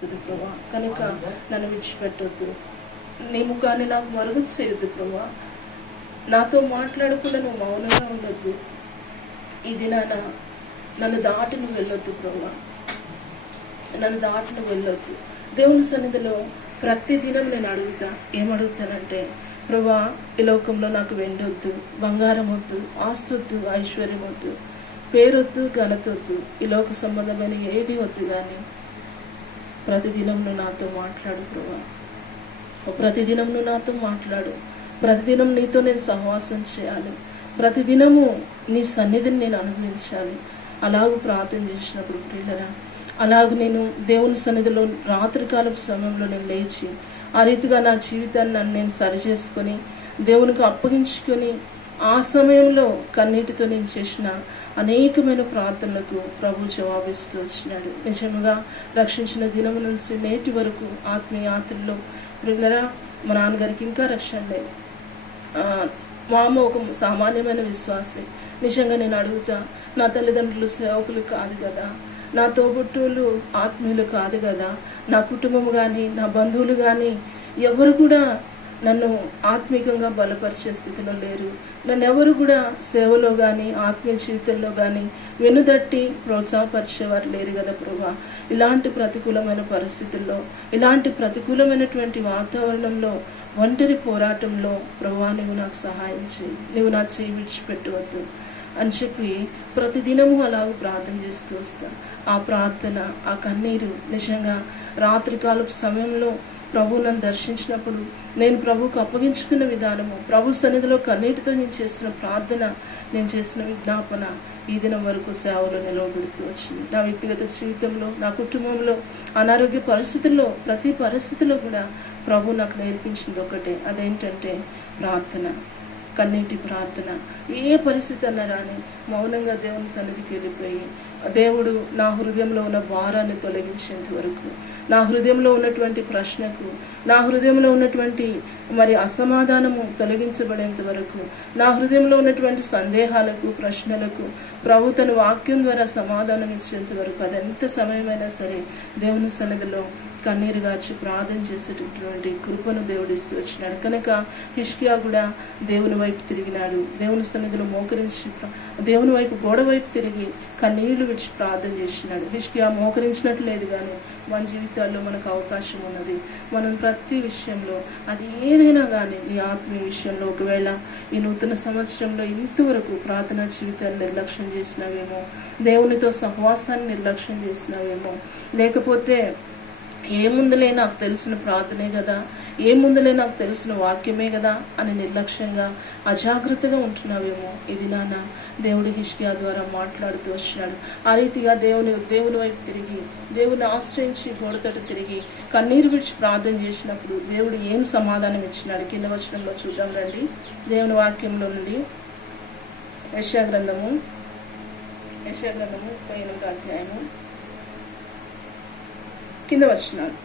ప్రభా కనుక నన్ను విడిచిపెట్టొద్దు. నీ ముఖాన్ని నాకు మరుగు చేయొద్దు ప్రభా. నాతో మాట్లాడకుండా నువ్వు మౌనంగా ఉండొద్దు. ఇది నన్ను దాటి నువ్వు వెళ్ళొద్దు ప్రభా, నన్ను దాటి నువ్వు వెళ్ళొద్దు. దేవుని సన్నిధిలో ప్రతి దినం నేను ఏమడుగుతానంటే ప్రభా, ఈ లోకంలో నాకు వెండొద్దు, బంగారం వద్దు, ఆస్తి వద్దు, ఐశ్వర్యం వద్దు, పేరొద్దు, ఘనతొద్దు, ఈ లోక సంబంధమైన ఏది వద్దు, కానీ ప్రతిదినం నువ్వు నాతో మాట్లాడు ప్రభా. ప్రతిదినం నువ్వు నాతో మాట్లాడు. ప్రతిదినం నీతో నేను సహవాసం చేయాలి. ప్రతిదినము నీ సన్నిధిని నేను అనుభవించాలి. అలాగూ ప్రార్థన చేసినప్పుడు ప్రియులరా, అలాగూ నేను దేవుని సన్నిధిలో రాత్రికాలపు సమయంలో నేను లేచి ఆ రీతిగా నా జీవితాన్ని నేను సరిచేసుకొని దేవునికి అప్పగించుకొని ఆ సమయంలో కన్నీటితో నేను చేసిన అనేకమైన ప్రార్థనలకు ప్రభు జవాబిస్తూ వచ్చినాడు. నిజంగా రక్షించిన దినం నుంచి నేటి వరకు ఆత్మీయ యాత్రలో ప్రియులరా, మా నాన్నగారికి ఇంకా రక్షణ లేదు. మా అమ్మ ఒక సామాన్యమైన విశ్వాసి. నిజంగా నేను అడుగుతా, నా తల్లిదండ్రులు సేవకులు కాదు కదా, నా తోబుట్టువులు ఆత్మీయులు కాదు కదా, నా కుటుంబం కానీ నా బంధువులు కానీ ఎవరు కూడా నన్ను ఆత్మీయంగా బలపరిచే స్థితిలో లేరు. నన్ను ఎవరు కూడా సేవలో కానీ ఆత్మీయ జీవితంలో కానీ వెనుదట్టి ప్రోత్సాహపరిచేవారు లేరు కదా ప్రభా. ఇలాంటి ప్రతికూలమైన పరిస్థితుల్లో, ఇలాంటి ప్రతికూలమైనటువంటి వాతావరణంలో, ఒంటరి పోరాటంలో ప్రభా నువ్వు నాకు సహాయం చేయి, నువ్వు నా చేయి విడిచిపెట్టవద్దు అని చెప్పి ప్రతిదినము అలాగ ప్రార్థన చేస్తూ వస్తా. ఆ ప్రార్థన, ఆ కన్నీరు నిజంగా రాత్రికాలపు సమయంలో ప్రభు నన్ను దర్శించినప్పుడు నేను ప్రభుకు అప్పగించుకున్న విధానము, ప్రభు సన్నిధిలో కన్నీటితో నేను చేసిన ప్రార్థన, నేను చేసిన విజ్ఞాపన ఈ దినం వరకు సేవలో నిలవబెడుతూ వచ్చింది. నా వ్యక్తిగత జీవితంలో, నా కుటుంబంలో, అనారోగ్య పరిస్థితుల్లో, ప్రతి పరిస్థితిలో కూడా ప్రభు నాకు నేర్పించింది ఒకటే, అదేంటంటే ప్రార్థన, కన్నీటి ప్రార్థన. ఏ పరిస్థితి అన్నా కానీ మౌనంగా దేవుని సన్నిధికి వెళ్ళిపోయి దేవుడు నా హృదయంలో ఉన్న భారాన్ని తొలగించేంత వరకు, నా హృదయంలో ఉన్నటువంటి ప్రశ్నకు, నా హృదయంలో ఉన్నటువంటి అసమాధానము తొలగించబడేంత వరకు, నా హృదయంలో ఉన్నటువంటి సందేహాలకు, ప్రశ్నలకు ప్రభు తన వాక్యం ద్వారా సమాధానం ఇచ్చేంత వరకు, అదెంత సమయమైనా సరే దేవుని సన్నిధిలో కన్నీరు గార్చి ప్రార్థన చేసేటటువంటి కృపను దేవుడిస్తూ వచ్చినాడు. కనుక హిజ్కియా కూడా దేవుని వైపు తిరిగినాడు. దేవుని సన్నిధిలో మోకరించి దేవుని వైపు గోడ వైపు తిరిగి కన్నీళ్లు విడిచి ప్రార్థన చేసినాడు. హిజ్కియా మోకరించినట్లు లేదు, కానీ మన జీవితాల్లో మనకు అవకాశం ఉన్నది. మనం ప్రతి విషయంలో, అది ఏదైనా కానీ ఈ ఆత్మీయ విషయంలో, ఒకవేళ ఈ నూతన సంవత్సరంలో ఇంతవరకు ప్రార్థనా జీవితాన్ని నిర్లక్ష్యం చేసినావేమో, దేవునితో సహవాసాన్ని నిర్లక్ష్యం చేసినావేమో, లేకపోతే ఏముందులే నాకు తెలిసిన ప్రార్థనే కదా, ఏముందులే నాకు తెలిసిన వాక్యమే కదా అని నిర్లక్ష్యంగా అజాగ్రత్తగా ఉంటున్నావేమో, ఇది నాన్న దేవుడు హిజ్కియా ద్వారా మాట్లాడుతూ వచ్చినాడు. ఆ రీతిగా దేవుని వైపు తిరిగి, దేవుని ఆశ్రయించి గోడతోటి తిరిగి కన్నీరు విడిచి ప్రార్థన చేసినప్పుడు దేవుడు ఏం సమాధానం ఇచ్చినాడు కింద వచనంలో చూద్దాం రండి. దేవుని వాక్యంలో నుండి యెషయా గ్రంథము 38వ అధ్యాయము కింద వచ్చినాడు.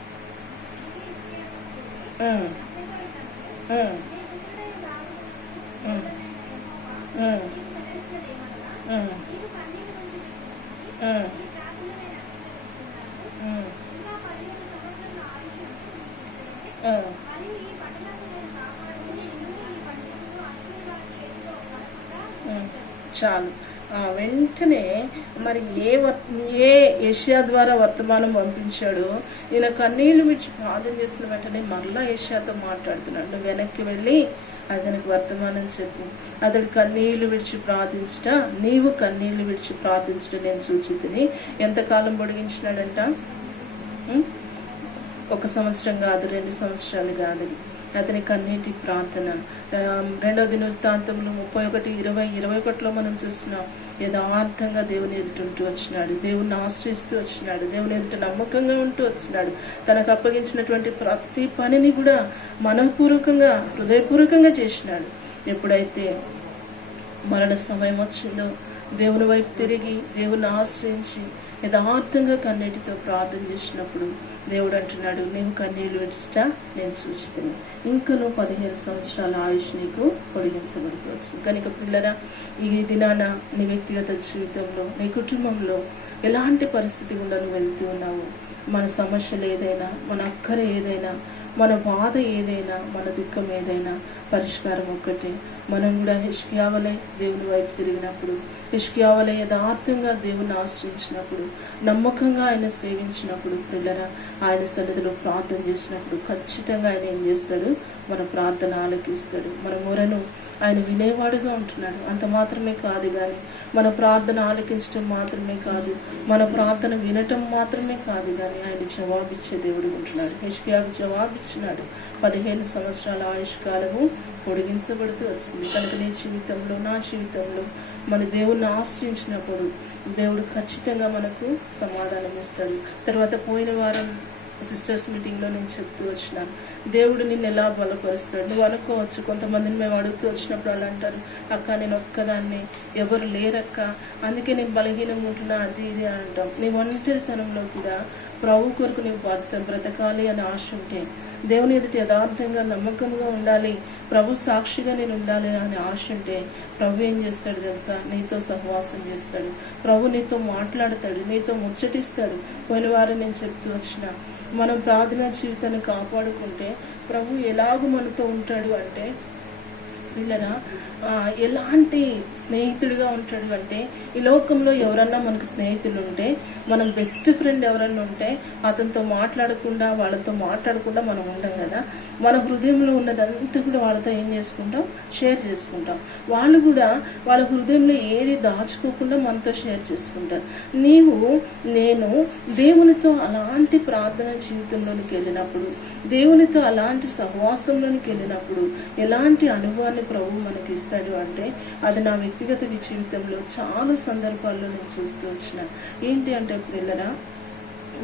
చాలు. వెంటనే ఏ యెషయా ద్వారా వర్తమానం పంపించాడో, ఈయన కన్నీళ్లు విడిచి ప్రార్థన చేసిన వెంటనే మరలా యెషయాతో మాట్లాడుతున్నాడు. నువ్వు వెనక్కి వెళ్ళి అతనికి వర్తమానం చెప్పు, అతడు కన్నీళ్లు విడిచి ప్రార్థించుట, నీవు కన్నీళ్లు విడిచి ప్రార్థించుట నేను సూచితిని. ఎంతకాలం పొడిగించినాడంట? 1 సంవత్సరం కాదు, 2 సంవత్సరాలు కాదు. అతని కన్నీటి ప్రార్థన 2వ దినవృత్తాంతంలో 31:20-21లో మనం చూస్తున్నాం. యథార్థంగా దేవుని ఎదుటుంటూ వచ్చినాడు, దేవుని ఆశ్రయిస్తూ వచ్చినాడు, దేవుని ఎదుట నమ్మకంగా ఉంటూ వచ్చినాడు. తనకు అప్పగించినటువంటి ప్రతి పనిని కూడా మనఃపూర్వకంగా, హృదయపూర్వకంగా చేసినాడు. ఎప్పుడైతే మరణ సమయం వచ్చిందో దేవుని వైపు తిరిగి, దేవుని ఆశ్రయించి యథార్థంగా కన్నీటితో ప్రార్థన చేసినప్పుడు దేవుడు అంటున్నాడు, నీవు కన్నీళ్లు విడిచుట నేను చూచితిని, ఇంకను 15 సంవత్సరాల ఆయుష్ నీకు పొడిగించబడుతూ వచ్చింది. కనుక పిల్లరా, ఈ దినాన నీ వ్యక్తిగత జీవితంలో, నీ కుటుంబంలో ఎలాంటి పరిస్థితి గుండా నువ్వు వెళ్తూ ఉన్నావు, మన సమస్యలు ఏదైనా, మన అక్కర ఏదైనా, మన బాధ ఏదైనా, మన దుఃఖం ఏదైనా పరిష్కారం ఒక్కటే. మనం కూడా హిజ్కియా వలె దేవుని వైపు తిరిగినప్పుడు, హిజ్కియా వలె యథార్థంగా దేవుని ఆశ్రయించినప్పుడు, నమ్మకంగా ఆయన సేవించినప్పుడు, పిల్లరా ఆయన సన్నిధిలో ప్రార్థన చేసినప్పుడు ఖచ్చితంగా ఆయన ఏం చేస్తాడు? మన ప్రార్థన ఆలకిస్తాడు. మన మొరను ఆయన వినేవాడుగా ఉంటున్నాడు. అంత మాత్రమే కాదు కానీ మన ప్రార్థన ఆలకించడం మాత్రమే కాదు, మన ప్రార్థన వినటం మాత్రమే కాదు కానీ ఆయన జవాబిచ్చే దేవుడు ఉంటున్నాడు. హిజ్కియాకు జవాబిచ్చినాడు. 15 సంవత్సరాల ఆయుష్కాలము పొడిగించబడుతూ వచ్చింది. కనుక నీ జీవితంలో, నా జీవితంలో మన దేవుణ్ణి ఆశ్రయించినప్పుడు దేవుడు ఖచ్చితంగా మనకు సమాధానం ఇస్తాడు. తర్వాత పోయిన వారం సిస్టర్స్ మీటింగ్లో నేను చెప్తూ వచ్చినాను, దేవుడు నిన్ను ఎలా బలపరుస్తాడు. నువ్వు అనుకోవచ్చు, కొంతమందిని మేము అడుగుతూ వచ్చినప్పుడు వాళ్ళు అంటారు, అక్క నేను ఒక్కదాన్ని, ఎవరు లేరక్క, అందుకే నేను బలహీనంగా ఉంటున్నా, అది ఇది అంటాం. నీ ఒంటరితనంలో కూడా ప్రభు కొరకు నీవు బ్రతకాలి అని ఆశ ఉంటే, దేవుని ఎదుటి యథార్థంగా నమ్మకంగా ఉండాలి, ప్రభు సాక్షిగా నేను ఉండాలి అని ఆశ ఉంటే ప్రభు ఏం చేస్తాడు తెలుసా? నీతో సహవాసం చేస్తాడు. ప్రభు నీతో మాట్లాడతాడు, నీతో ముచ్చటిస్తాడు. పోయిన వారం నేను చెప్తూ వచ్చిన, మనం ప్రార్థనా జీవితాన్ని కాపాడుకుంటే ప్రభు ఎలాగూ మనతో ఉంటాడు అంటే పిల్లరా, ఎలాంటి స్నేహితుడిగా ఉంటాడు అంటే, ఈ లోకంలో ఎవరన్నా మనకు స్నేహితులు ఉంటే, మనం బెస్ట్ ఫ్రెండ్ ఎవరన్నా ఉంటే అతనితో మాట్లాడకుండా, వాళ్ళతో మాట్లాడకుండా మనం ఉండం కదా. మన హృదయంలో ఉన్నదంతా కూడా వాళ్ళతో ఏం చేసుకుంటాం? షేర్ చేసుకుంటాం. వాళ్ళు కూడా వాళ్ళ హృదయంలో ఏది దాచుకోకుండా మనతో షేర్ చేసుకుంటారు. నేను దేవునితో అలాంటి ప్రార్థన జీవితంలోనికి వెళ్ళినప్పుడు, దేవునితో అలాంటి సహవాసంలోనికి వెళ్ళినప్పుడు ఎలాంటి అనుభవాన్ని ప్రభు మనకి ఇస్తాడు అంటే, అది నా వ్యక్తిగత జీవితంలో చాలా సందర్భాల్లో నేను చూస్తూ వచ్చిన. ఏంటి అంటే పిల్లరా,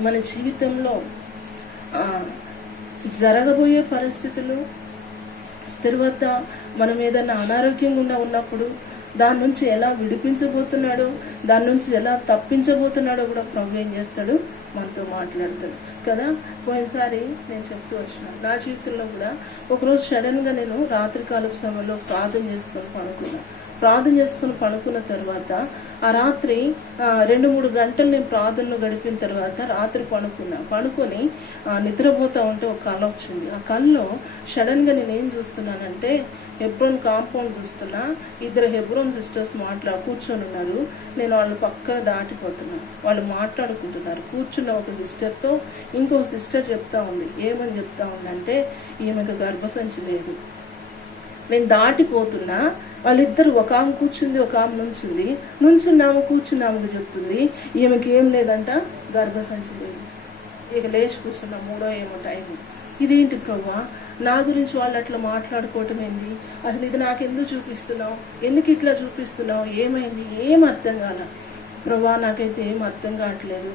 మన జీవితంలో జరగబోయే పరిస్థితులు, తర్వాత మనం ఏదైనా అనారోగ్యంగా ఉన్నప్పుడు దాని నుంచి ఎలా విడిపించబోతున్నాడో, దాని నుంచి ఎలా తప్పించబోతున్నాడో కూడా ప్రభు ఏం చేస్తాడు? మనతో మాట్లాడతాడు కదా. పోయినసారి నేను చెప్తూ వచ్చిన, నా జీవితంలో కూడా ఒకరోజు సడన్గా నేను రాత్రికాలపు సమయంలో ప్రార్థన చేసుకొని పడుకున్న తర్వాత, ఆ రాత్రి 2-3 గంటలు నేను ప్రార్థనలో గడిపిన తర్వాత రాత్రి పడుకొని నిద్రపోతూ ఉంటే ఒక కళ వచ్చింది. ఆ కళలో సడన్గా నేను ఏం చూస్తున్నానంటే, హెబ్రోన్ కాంపౌండ్ చూస్తున్నా, 2 హెబ్రోన్ సిస్టర్స్ కూర్చొని ఉన్నారు. నేను వాళ్ళ పక్క దాటిపోతున్నా, వాళ్ళు మాట్లాడుకుంటున్నారు. కూర్చున్న ఒక సిస్టర్తో ఇంకో సిస్టర్ చెప్తా ఉంది. ఏమని చెప్తా ఉందంటే, ఈమెకు గర్భసంచి లేదు. నేను దాటిపోతున్నా, వాళ్ళిద్దరు, ఒక ఆమె కూర్చుంది, ఒక ఆమె కూర్చున్నాము చెప్తుంది, ఈమెకి ఏం లేదంట, గర్భసంచి లేదు. ఇక లేచి కూర్చున్నా, 3 ఏమో టైం. ఇదేంటి ప్రభా, నా గురించి వాళ్ళు అట్లా మాట్లాడుకోవటం ఏంది? అసలు ఇది నాకెందుకు చూపిస్తున్నావు? ఎందుకు ఇట్లా చూపిస్తున్నావు? ఏమైంది? ఏం అర్థం కాల ప్రభా, నాకైతే ఏం అర్థం కావట్లేదు.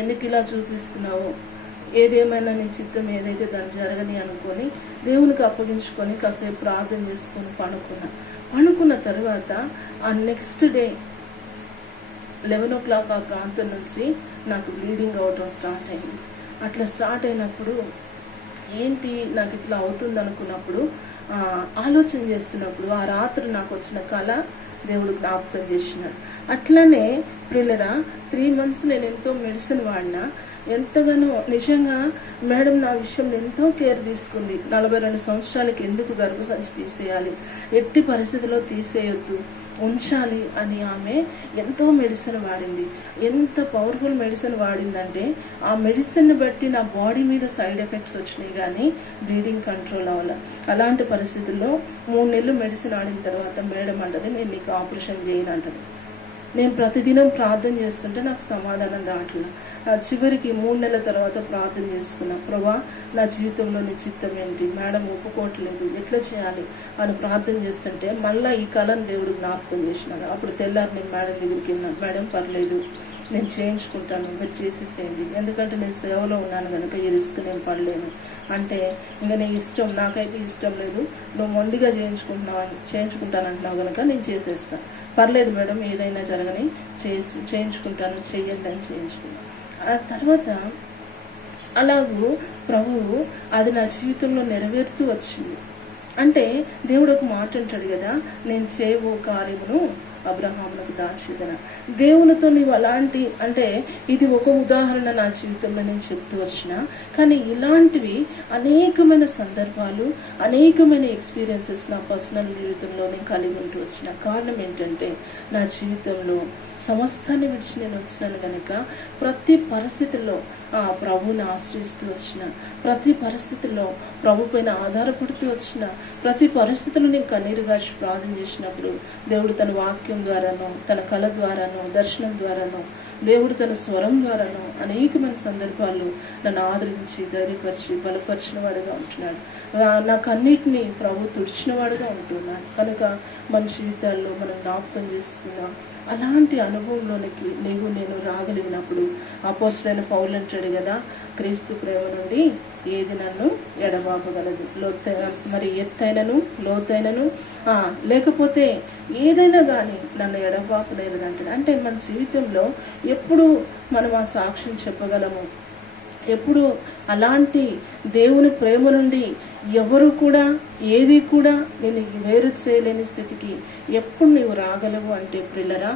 ఎందుకు ఇలా చూపిస్తున్నావు? ఏదేమైనా నీ చిత్తం ఏదైతే దాన్ని జరగని అనుకొని దేవునికి అప్పగించుకొని కాసేపు ప్రార్థన చేసుకొని పడుకున్న తర్వాత ఆ నెక్స్ట్ డే 11 o'clock ఆ ప్రాంతం నుంచి నాకు బ్లీడింగ్ అవటం స్టార్ట్ అయింది. అట్లా స్టార్ట్ అయినప్పుడు ఏంటి నాకు ఇట్లా అవుతుంది అనుకున్నప్పుడు, ఆలోచన చేస్తున్నప్పుడు ఆ రాత్రి నాకు వచ్చిన కళ దేవుడు జ్ఞాపకం చేసినాడు. అట్లనే ప్రియులరా, 3 months నేను ఎంతో మెడిసిన్ వాడినా, ఎంతగానో నిజంగా మేడం నా విషయంలో ఎంతో కేర్ తీసుకుంది. 42 సంవత్సరాలకి ఎందుకు గర్భసంచి తీసేయాలి, ఎట్టి పరిస్థితిలో తీసేయొద్దు, ఉంచాలి అని ఆమె ఎంతో మెడిసిన్ వాడింది. ఎంత పవర్ఫుల్ మెడిసిన్ వాడిందంటే, ఆ మెడిసిన్ని బట్టి నా బాడీ మీద సైడ్ ఎఫెక్ట్స్ వచ్చినాయి కానీ బ్లీడింగ్ కంట్రోల్ అవ్వాలి. అలాంటి పరిస్థితుల్లో 3 నెలలు మెడిసిన్ వాడిన తర్వాత మేడం అంటది, నేను నీకు ఆపరేషన్ చేయను అంటది. నేను ప్రతిదినం ప్రార్థన చేస్తుంటే నాకు సమాధానం రావట్లేదు. చివరికి 3 నెలల తర్వాత ప్రార్థన చేసుకున్నా, ప్రభా నా జీవితంలో నీ చిత్తం ఏంటి, మేడం ఒప్పుకోవట్లేదు, ఎట్లా చేయాలి అని ప్రార్థన చేస్తుంటే మళ్ళీ ఈ కళను దేవుడు జ్ఞాపకం చేసినాడు. అప్పుడు తెల్లారి నేను మేడం దగ్గరికి వెళ్ళినాను. మేడం పర్లేదు, నేను చేయించుకుంటాను, మీరు చేసేసేయండి, ఎందుకంటే నేను సేవలో ఉన్నాను కనుక ఈ రిస్క్ నేను పడలేను అంటే, ఇంకా నీ ఇష్టం, నాకైతే ఇష్టం లేదు, నువ్వు మొండిగా చేయించుకుంటానంటున్నావు కనుక నేను చేసేస్తాను, పర్లేదు మేడం ఏదైనా జరగని చేయించుకుంటాను, చెయ్యండి అని చేయించుకున్నాను. ఆ తర్వాత అలాగూ ప్రభువు అది నా జీవితంలో నెరవేరుతూ వచ్చింది. అంటే దేవుడు ఒక మాట అంటాడు కదా, నేను చేయబో కార్యమును అబ్రహామునకు దాచేదన. దేవునితో నీవు అలాంటి, అంటే ఇది ఒక ఉదాహరణ నా జీవితంలో నేను చెప్తూ వచ్చిన, కానీ ఇలాంటివి అనేకమైన సందర్భాలు, అనేకమైన ఎక్స్పీరియన్సెస్ నా పర్సనల్ జీవితంలో నేను కలిగి ఉంటూ వచ్చిన. కారణం ఏంటంటే నా జీవితంలో సమస్తాన్ని విడిచి నేను వచ్చినాను కనుక ప్రతి పరిస్థితుల్లో ప్రభువుని ఆశ్రయిస్తూ వచ్చిన, ప్రతి పరిస్థితుల్లో ప్రభు పైన ఆధారపడుతూ వచ్చిన, ప్రతి పరిస్థితుల్లో నేను కన్నీరు గార్చి ప్రార్థన చేసినప్పుడు దేవుడు తన వాక్యం ద్వారానో, తన కళ ద్వారానో, దర్శనం ద్వారానో, దేవుడు తన స్వరం ద్వారానో అనేకమైన సందర్భాల్లో నన్ను ఆదరించి ధైర్యపరిచి బలపరిచిన వాడుగా ఉంటున్నాడు. నా కన్నిటిని ప్రభు తుడిచిన వాడుగా ఉంటున్నాడు. కనుక మన జీవితాల్లో మనం జ్ఞాపకం చేసుకున్నాం. అలాంటి అనుభవంలోనికి నేను రాగలిగినప్పుడు అపోస్తలుడైన పౌలు అంటాడు కదా, క్రీస్తు ప్రేమ నుండి ఏది నన్ను ఎడబాపగలదు, మరి ఎత్తైనను లోతైనను లేకపోతే ఏదైనా కానీ నన్ను ఎడబాపలేదు అంటాడు. అంటే మన జీవితంలో ఎప్పుడు మనం ఆ సాక్ష్యం చెప్పగలము, ఎప్పుడు అలాంటి దేవుని ప్రేమ నుండి ఎవరు కూడా ఏది కూడా నేను వేరు చేయలేని స్థితికి ఎప్పుడు నీవు రాగలవు అంటే ప్రిల్లరా,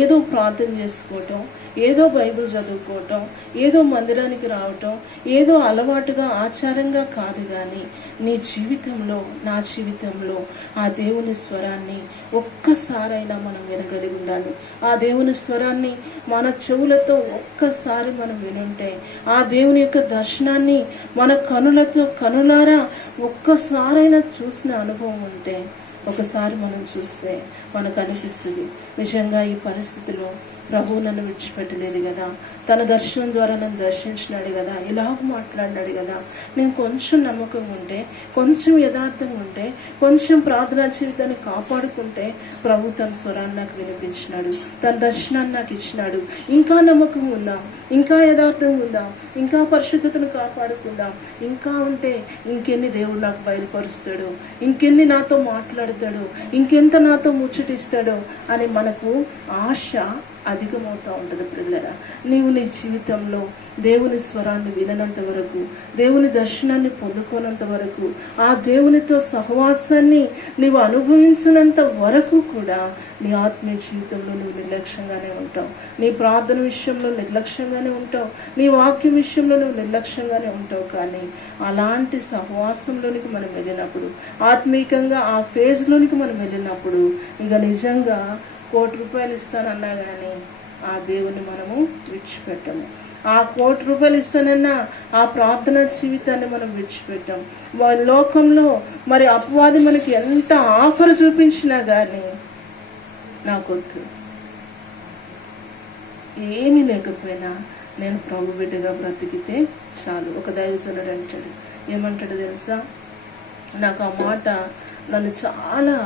ఏదో ప్రార్థన చేసుకోవటం, ఏదో బైబిల్ చదువుకోవటం, ఏదో మందిరానికి రావటం, ఏదో అలవాటుగా ఆచారంగా కాదు, కానీ నీ జీవితంలో, నా జీవితంలో ఆ దేవుని స్వరాన్ని ఒక్కసారైనా మనం వినగలిగి ఉండాలి. ఆ దేవుని స్వరాన్ని మన చెవులతో ఒక్కసారి మనం వినుంటే, ఆ దేవుని యొక్క దర్శనాన్ని మన కనులతో కనులారా ఒక్కసారైనా చూసిన అనుభవం ఉంటే, ఒకసారి మనం చూస్తే మనకు అనిపిస్తుంది నిజంగా ఈ పరిస్థితిలో ప్రభువు నన్ను విడిచిపెట్టలేదు కదా, తన దర్శనం ద్వారా నన్ను దర్శించినాడు కదా, ఇలాగ మాట్లాడినాడు కదా, నేను కొంచెం నమ్మకంగా ఉంటే, కొంచెం యథార్థంగా ఉంటే, కొంచెం ప్రార్థనా జీవితాన్ని కాపాడుకుంటే ప్రభు తన స్వరాన్ని నాకు వినిపించినాడు, తన దర్శనాన్ని నాకు ఇచ్చినాడు. ఇంకా నమ్మకంగా ఉందాం, ఇంకా యథార్థంగా ఉందాం, ఇంకా పరిశుద్ధతను కాపాడుకుందాం, ఇంకా ఉంటే ఇంకెన్ని దేవుడు నాకు బయలుపరుస్తాడు, ఇంకెన్ని నాతో మాట్లాడతాడు, ఇంకెంత నాతో ముచ్చటిస్తాడో అని మనకు ఆశ అధికమవుతూ ఉంటుంది. పిల్లరా, నీవు నీ జీవితంలో దేవుని స్వరాన్ని విననంత వరకు, దేవుని దర్శనాన్ని పొందుకోనంత వరకు, ఆ దేవునితో సహవాసాన్ని నీవు అనుభవించినంత వరకు కూడా నీ ఆత్మీయ జీవితంలో నువ్వు నిర్లక్ష్యంగానే ఉంటావు, నీ ప్రార్థన విషయంలో నిర్లక్ష్యంగానే ఉంటావు, నీ వాక్యం విషయంలో నువ్వు నిర్లక్ష్యంగానే ఉంటావు. కానీ అలాంటి సహవాసంలోనికి మనం వెళ్ళినప్పుడు, ఆత్మీయంగా ఆ ఫేజ్లోనికి మనం వెళ్ళినప్పుడు, ఇక నిజంగా ₹1,00,000 ఇస్తానన్నా కానీ ఆ దేవుని మనము విడిచిపెట్టము. ఆ ₹1,00,000 ఇస్తానన్నా ఆ ప్రార్థనా జీవితాన్ని మనం విడిచిపెట్టాం. లోకంలో మరి అపవాది మనకి ఎంత ఆఫర్ చూపించినా కానీ నాకొద్దు, ఏమీ లేకపోయినా నేను ప్రభు బిడ్డగా బ్రతికితే చాలు. ఒక దైవజనుడు అంటాడు, ఏమంటాడు తెలుసా, నాకు ఆ మాట నన్ను చాలా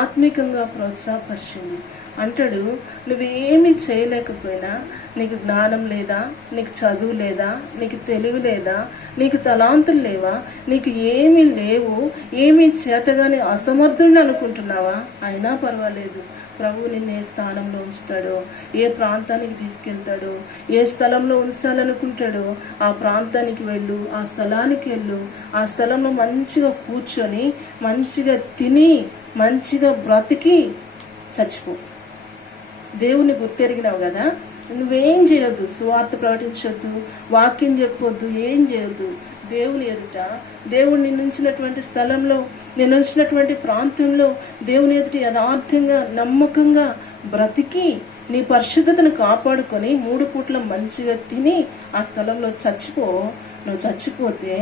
ఆత్మీకంగా ప్రోత్సాహపరిచింది. అంటాడు, నువ్వేమీ చేయలేకపోయినా, నీకు జ్ఞానం లేదా, నీకు చదువు లేదా, నీకు తెలివి లేదా, నీకు తలాంతులు లేవా, నీకు ఏమీ లేవు, ఏమీ చేతగాని అసమర్థుని అనుకుంటున్నావా, అయినా పర్వాలేదు, ప్రభువు నిన్ను ఏ స్థానంలో ఉంచుతాడో, ఏ ప్రాంతానికి తీసుకెళ్తాడో, ఏ స్థలంలో ఉంచాలనుకుంటాడో ఆ ప్రాంతానికి వెళ్ళు, ఆ స్థలానికి వెళ్ళు, ఆ స్థలంలో మంచిగా కూర్చొని, మంచిగా తిని, మంచిగా బ్రతికి చచ్చిపో. దేవుని గుర్తెరిగినావు కదా, నువ్వేం చేయొద్దు, సువార్త ప్రకటించొద్దు, వాక్యం చెప్పొద్దు, ఏం చేయొద్దు. దేవుని ఎదుట, దేవుడు నిన్నుంచినటువంటి స్థలంలో, నిన్నుంచినటువంటి ప్రాంతంలో దేవుని ఎదుట యథార్థంగా నమ్మకంగా బ్రతికి నీ పరిశుద్ధతను కాపాడుకొని 3 పూట్ల మంచిగా తిని ఆ స్థలంలో చచ్చిపో. నువ్వు చచ్చిపోతే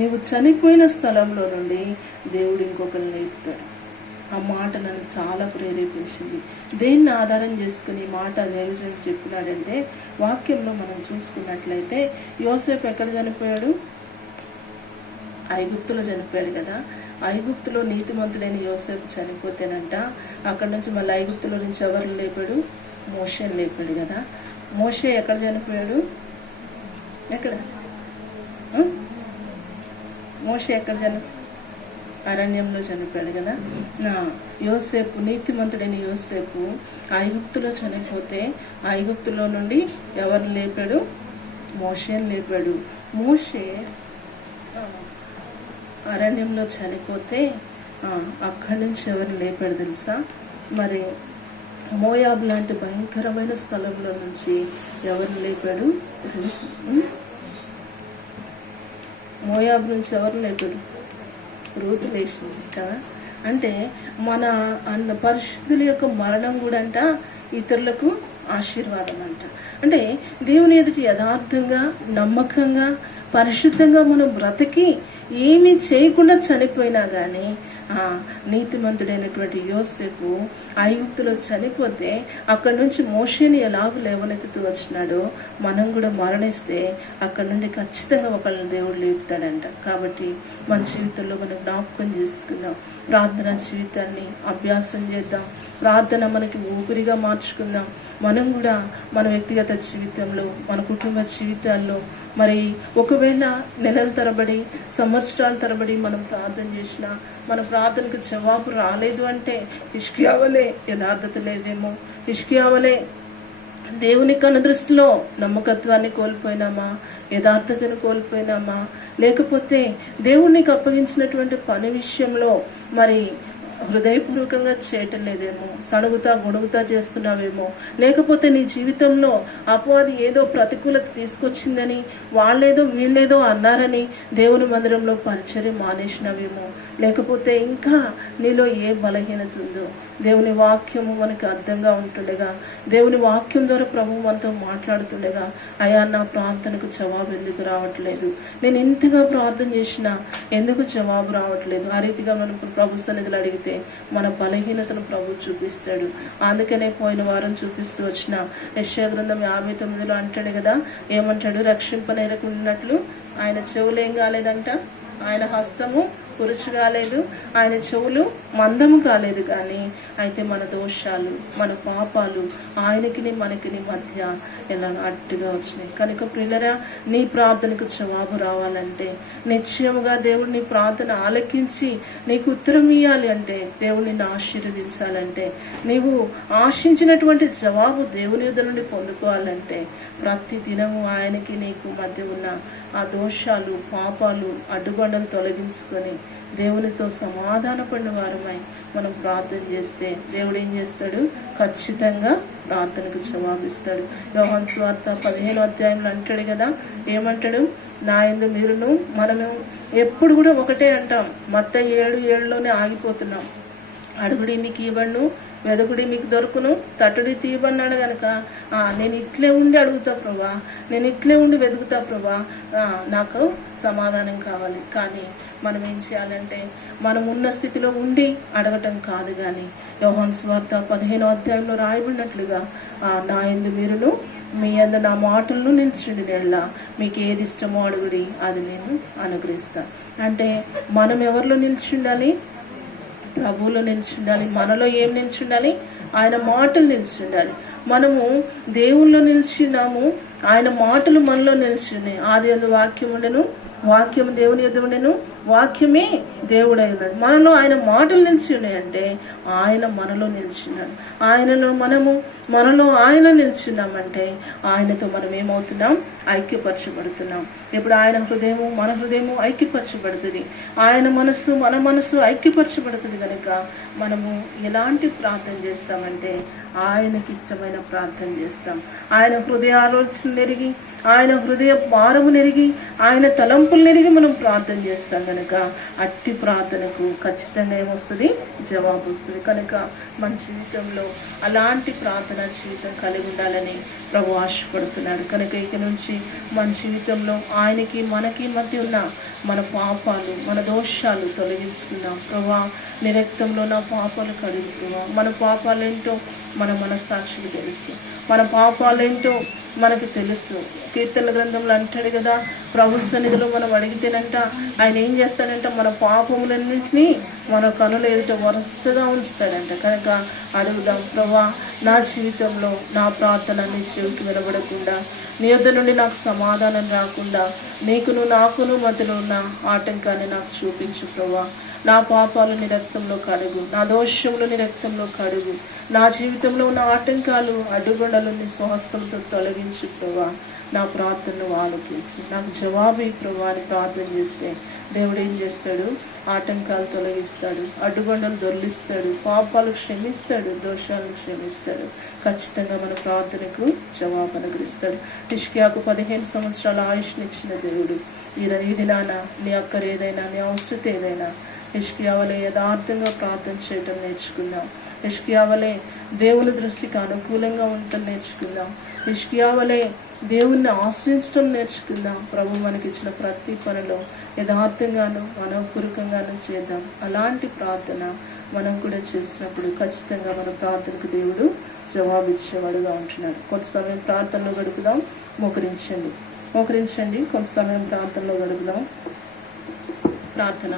నీవు చనిపోయిన స్థలంలో నుండి దేవుడు ఇంకొకరిని లేపుతాడు. ఆ మాట నన్ను చాలా ప్రేరేపించింది. దేన్ని ఆధారం చేసుకుని ఈ మాట దేవుడు చెప్పినాడంటే, వాక్యంలో మనం చూసుకున్నట్లయితే యోసేపు ఎక్కడ చనిపోయాడు, ఐగుప్తులో చనిపోయాడు కదా. ఐగుప్తులో నీతిమంతుడైన యోసేపు చనిపోతేనంట, అక్కడ నుంచి మళ్ళీ ఐగుప్తులో నుంచి ఎవరు లేపాడు, మోషేని లేపాడు కదా. మోషే ఎక్కడ చనిపోయాడు, ఎక్కడ మోషే ఎక్కడ అరణ్యంలో చనిపోయాడు కదా. యోసేపు, నీతిమంతుడైన యోసేపు ఐగుప్తులో చనిపోతే ఐగుప్తులో నుండి ఎవరిని లేపాడు, మోషేని లేపాడు. మోషే అరణ్యంలో చనిపోతే అక్కడి నుంచి ఎవరిని లేపాడు తెలుసా, మరి మోయాబు లాంటి భయంకరమైన స్థలంలో నుంచి ఎవరు లేపాడు? మోయాబు నుంచి ఎవరు లేపాడు? రూతు లేచింది కదా. అంటే మన పరిశుద్ధుల యొక్క మరణం కూడా అంట ఇతరులకు ఆశీర్వాదం అంట. అంటే దేవుని ఎదుటి యథార్థంగా, నమ్మకంగా, పరిశుద్ధంగా మనం బ్రతికి ఏమీ చేయకుండా చనిపోయినా కానీ నీతిమంతుడైనటువంటి యోసేపు ఐగుప్తులో చనిపోతే అక్కడి నుంచి మోషేని ఎలాగో లేవనెత్తుతూ వచ్చినాడో మనం కూడా మరణిస్తే అక్కడి నుండి ఖచ్చితంగా ఒకళ్ళని దేవుడు లేపుతాడంట. కాబట్టి మన జీవితంలో మనం జ్ఞాపకం చేసుకుందాం, ప్రార్థన జీవితాన్ని అభ్యాసం చేద్దాం, ప్రార్థన మనకి ఊపిరిగా మార్చుకుందాం. మనం కూడా మన వ్యక్తిగత జీవితంలో, మన కుటుంబ జీవితాల్లో మరి ఒకవేళ నెలల తరబడి, సంవత్సరాల తరబడి మనం ప్రార్థన చేసినా మన ప్రార్థనకు జవాబు రాలేదు అంటే హిజ్కియా వలె యథార్థత లేదేమో, హిజ్కియా వలె దేవుని కన్న దృష్టిలో నమ్మకత్వాన్ని కోల్పోయినామా, యథార్థతను కోల్పోయినామా, లేకపోతే దేవునికి అప్పగించినటువంటి పని విషయంలో మరి హృదయపూర్వకంగా చేయటం లేదేమో, సణుగుతా గొణుగుతా చేస్తున్నావేమో, లేకపోతే నీ జీవితంలో అపవాది ఏదో ప్రతికూలత తీసుకొచ్చిందని, వాళ్ళేదో వీళ్ళేదో అన్నారని దేవుని మందిరంలో పరిచర్య మానేసినవేమో, లేకపోతే ఇంకా నీలో ఏ బలహీనత ఉందో దేవుని వాక్యము మనకి అర్థంగా ఉంటుండగా, దేవుని వాక్యం ద్వారా ప్రభువు మనతో మాట్లాడుతుండగా, అయ్యా నా ప్రార్థనకు జవాబు ఎందుకు రావట్లేదు, నేను ఎంతగా ప్రార్థన చేసినా ఎందుకు జవాబు రావట్లేదు, ఆ రీతిగా మనం ప్రభు సన్నిధిలో అడిగితే మన బలహీనతను ప్రభు చూపిస్తాడు. అందుకనే పోయిన వారం చూపిస్తూ వచ్చిన యెషయా గ్రంథం 59లో అంటాడు కదా, ఏమంటాడు? రక్షింపనేరకున్నట్లు ఆయన చెవులు ఏం కాలేదంట, ఆయన హస్తము పురుచు కాలేదు, ఆయన చెవులు మందము కాలేదు. కానీ అయితే మన దోషాలు, మన పాపాలు ఆయనకి మనకి మధ్య ఎలా అట్టుగా వచ్చినాయి. కనుక పిల్లరా, నీ ప్రార్థనకు జవాబు రావాలంటే, నిశ్చయముగా దేవుడు నీ ప్రార్థన ఆలకించి నీకు ఉత్తరం ఇవ్వాలి అంటే, దేవుడు నిన్ను ఆశీర్వదించాలంటే, నీవు ఆశించినటువంటి జవాబు దేవుని యొద్ద నుండి పొందుకోవాలంటే, ప్రతి దినము ఆయనకి నీకు మధ్య ఉన్న ఆ దోషాలు, పాపాలు, అడ్డుగొండలు తొలగించుకొని దేవునితో సమాధాన పడిన వారమై మనం ప్రార్థన చేస్తే దేవుడు ఏం చేస్తాడు? ఖచ్చితంగా ప్రార్థనకు జవాబిస్తాడు. యోహాను సువార్త 15వ అధ్యాయంలో అంటాడు కదా, ఏమంటాడు? నా యందు మీరును, మనము ఎప్పుడు కూడా ఒకటే అంటాం, మత్తయి 7:7లోనే ఆగిపోతున్నాం. అడుగుడి మీకు ఇవ్వను, వెదకుడి మీకు దొరుకును, తట్టుడి తీయబడినాడు కనుక నేను ఇట్లే ఉండి అడుగుతా ప్రభా, నేను ఇట్లే ఉండి వెతుకుతా ప్రభా, నాకు సమాధానం కావాలి. కానీ మనం ఏం చేయాలంటే, మనం ఉన్న స్థితిలో ఉండి అడగటం కాదు, కానీ యోహాను సువార్త 15వ అధ్యాయంలో రాయబడినట్లుగా నా యందు మీరును, మీ యందు నా మాటలను నిలిచిండినెడల మీకు ఏది ఇష్టమో అడుగుడి, అది నేను అనుగ్రహిస్తాను. అంటే మనం ఎవరిలో నిలిచి ఉండాలి? ప్రభువులో నిలిచి ఉండాలి. మనలో ఏం నిలిచి ఉండాలి? ఆయన మాటలు నిలిచి ఉండాలి. మనము దేవుల్లో నిలిచి ఉన్నాము, ఆయన మాటలు మనలో నిలిచి ఉన్నాయి. ఆది యందు వాక్యం ఉండెను, వాక్యం దేవుని యొద్ద ఉండెను, వాక్యమే దేవుడై ఉన్నాడు. మనలో ఆయన మాటలు నిలిచి ఉన్నాయంటే ఆయన మనలో నిలిచిన్నాడు. మనలో ఆయన నిలిచిన్నామంటే ఆయనతో మనం ఏమవుతున్నాం? ఐక్యపరచబడుతున్నాం. ఇప్పుడు ఆయన హృదయము మన హృదయము ఐక్యపరచబడుతుంది, ఆయన మనస్సు మన మనస్సు ఐక్యపరచబడుతుంది. కనుక మనము ఎలాంటి ప్రార్థన చేస్తామంటే ఆయనకి ఇష్టమైన ప్రార్థన చేస్తాం. ఆయన హృదయ ఆలోచన నెరిగి, ఆయన హృదయ భారము నెరిగి, ఆయన తలంపులు నెరిగి మనం ప్రార్థన చేస్తాం. కనుక అట్టి ప్రార్థనకు ఖచ్చితంగా ఏమొస్తుంది? జవాబు వస్తుంది. కనుక మన జీవితంలో అలాంటి ప్రార్థన జీవితం కలిగి ఉండాలని ప్రభు ఆశపడుతున్నాడు. కనుక ఇక నుంచి మన జీవితంలో ఆయనకి మనకి మధ్య ఉన్న మన పాపాలు, మన దోషాలు తొలగించుకుందాం. ప్రభా, నీ రక్తంలో నా పాపాలు కడుగు ప్రభా. మన పాపాలేంటో మన మనస్సాక్షికి తెలుసు, మన పాపాలేంటో మనకు తెలుసు. కీర్తన గ్రంథంలో అంటాడు కదా, ప్రభు సన్నిధిలో మనం అడిగితేనంట ఆయన ఏం చేస్తాడంట? మన పాపములన్నింటినీ మన కనుల ఎదుట వరుసగా ఉంచుతాడంట. కనుక అడుగుదాం, ప్రభా నా జీవితంలో నా ప్రార్థన నీ చెవికి వినబడకుండా, నీ యొద్ద నుండి నాకు సమాధానం రాకుండా, నీకును నాకును మధ్యలో ఉన్న ఆటంకాన్ని నాకు చూపించు ప్రభా. నా పాపాలు నీ రక్తంలో కడుగు, నా దోషములు నీ రక్తంలో కడుగు, నా జీవితంలో ఉన్న ఆటంకాలు, అడ్డుగొండలు నీ స్వహస్తంతో తొలగించు ప్రభా. నా ప్రార్థనను ఆలోచించి నాకు జవాబు ఈ ప్రభా అని ప్రార్థన చేస్తే దేవుడు ఏం చేస్తాడు? ఆటంకాలు తొలగిస్తాడు, అడ్డుబండలు దొర్లిస్తాడు, పాపాలు క్షమిస్తాడు, దోషాలను క్షమిస్తాడు. ఖచ్చితంగా మన ప్రార్థనకు జవాబు అనుగ్రహిస్తాడు. హిజ్కియాకు 15 సంవత్సరాల ఆయుష్నిచ్చిన దేవుడు ఈ దినాన నీ అక్కర ఏదైనా, నీ అవసరం ఏదైనా హిజ్కియా వలె యథార్థంగా ప్రార్థన చేయటం నేర్చుకుందాం. హిజ్కియా వలె దేవుని దృష్టికి అనుకూలంగా ఉండటం నేర్చుకుందాం. హిజ్కియా వలె దేవుణ్ణి ఆశ్రయించడం నేర్చుకుందాం. ప్రభు మనకిచ్చిన ప్రతి పనిలో యథార్థంగాను మనఃపూర్వకంగాను చేద్దాం. అలాంటి ప్రార్థన మనం కూడా చేసినప్పుడు ఖచ్చితంగా మన ప్రార్థనకు దేవుడు జవాబిచ్చేవాడుగా ఉంటున్నాడు. కొంత సమయం ప్రార్థనలో గడుపుదాం. మోకరించండి. కొంత సమయం ప్రార్థనలో గడుపుదాం. ప్రార్థన.